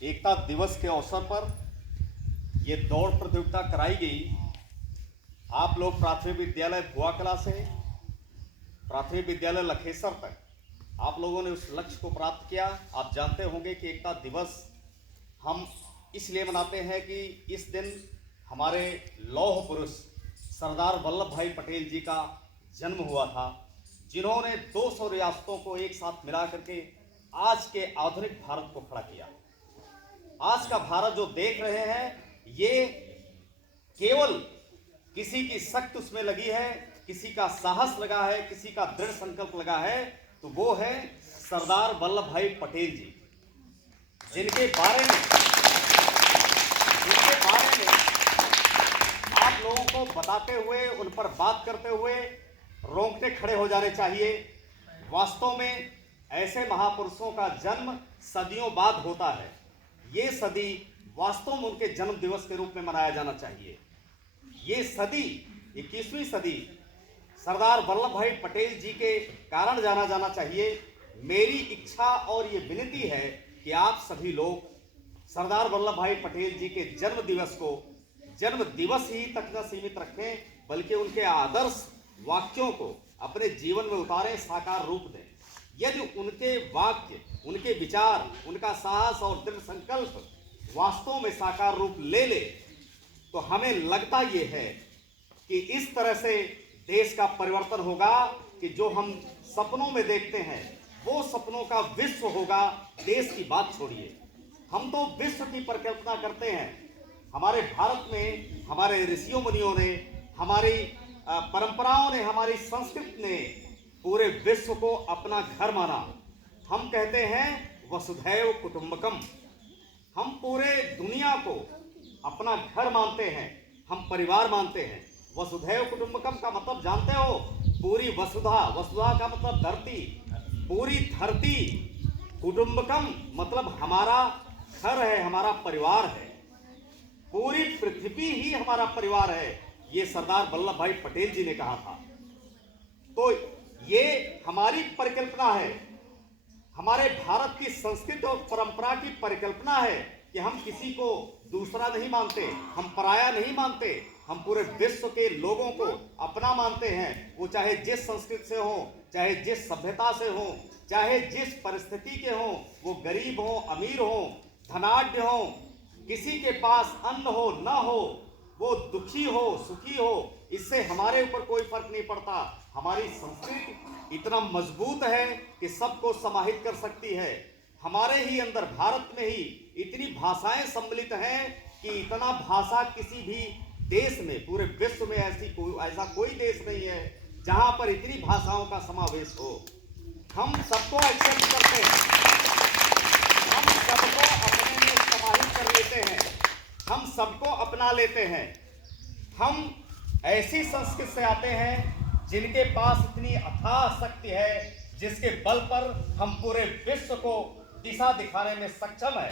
एकता दिवस के अवसर पर ये दौड़ प्रतियोगिता कराई गई। आप लोग प्राथमिक विद्यालय भुआ कला से प्राथमिक विद्यालय लखेसर तक आप लोगों ने उस लक्ष्य को प्राप्त किया। आप जानते होंगे कि एकता दिवस हम इसलिए मनाते हैं कि इस दिन हमारे लौह पुरुष सरदार वल्लभ भाई पटेल जी का जन्म हुआ था, जिन्होंने 200 रियासतों को एक साथ मिला करके आज के आधुनिक भारत को खड़ा किया। आज का भारत जो देख रहे हैं, ये केवल किसी की शक्त उसमें लगी है, किसी का साहस लगा है, किसी का दृढ़ संकल्प लगा है, तो वो है सरदार वल्लभ भाई पटेल जी, जिनके बारे में आप लोगों को बताते हुए, उन पर बात करते हुए रोंगटे खड़े हो जाने चाहिए। वास्तव में ऐसे महापुरुषों का जन्म सदियों बाद होता है। ये सदी वास्तव में उनके जन्म दिवस के रूप में मनाया जाना चाहिए। ये सदी 21वीं सदी सरदार वल्लभ भाई पटेल जी के कारण जाना चाहिए। मेरी इच्छा और ये विनती है कि आप सभी लोग सरदार वल्लभ भाई पटेल जी के जन्म दिवस को जन्म दिवस ही तक न सीमित रखें, बल्कि उनके आदर्श वाक्यों को अपने जीवन में उतारें, साकार रूप दें। यदि उनके वाक्य, उनके विचार, उनका साहस और दृढ़ संकल्प वास्तव में साकार रूप ले ले, तो हमें लगता यह है कि इस तरह से देश का परिवर्तन होगा कि जो हम सपनों में देखते हैं वो सपनों का विश्व होगा। देश की बात छोड़िए, हम तो विश्व की परिकल्पना करते हैं। हमारे भारत में हमारे ऋषियों मुनियों ने, हमारी परंपराओं ने, हमारी संस्कृति ने पूरे विश्व को अपना घर माना। हम कहते हैं वसुधैव कुटुंबकम। हम पूरे दुनिया को अपना घर मानते हैं, हम परिवार मानते हैं। वसुधैव कुटुंबकम का मतलब जानते हो? पूरी वसुधा, वसुधा का मतलब धरती, पूरी धरती। कुटुंबकम मतलब हमारा घर है, हमारा परिवार है। पूरी पृथ्वी ही हमारा परिवार है, ये सरदार वल्लभ भाई पटेल जी ने कहा था। तो ये हमारी परिकल्पना है, हमारे भारत की संस्कृति और परंपरा की परिकल्पना है कि हम किसी को दूसरा नहीं मानते, हम पराया नहीं मानते, हम पूरे विश्व के लोगों को अपना मानते हैं। वो चाहे जिस संस्कृति से हो, चाहे जिस सभ्यता से हो, चाहे जिस परिस्थिति के हो, वो गरीब हो, अमीर हो, धनाढ्य हो, किसी के पास अन्न हो न हो, वो दुखी हो, सुखी हो, इससे हमारे ऊपर कोई फर्क नहीं पड़ता। हमारी संस्कृति इतना मजबूत है कि सबको समाहित कर सकती है। हमारे ही अंदर भारत में ही इतनी भाषाएं सम्मिलित हैं कि इतना भाषा किसी भी देश में, पूरे विश्व में ऐसा कोई देश नहीं है जहां पर इतनी भाषाओं का समावेश हो। हम सबको एक्सेप्ट करते हैं, हम सबको अपने में समाहित कर लेते हैं, हम सबको अपना लेते हैं। हम ऐसी संस्कृति से आते हैं जिनके पास इतनी अथाह शक्ति है, जिसके बल पर हम पूरे विश्व को दिशा दिखाने में सक्षम है।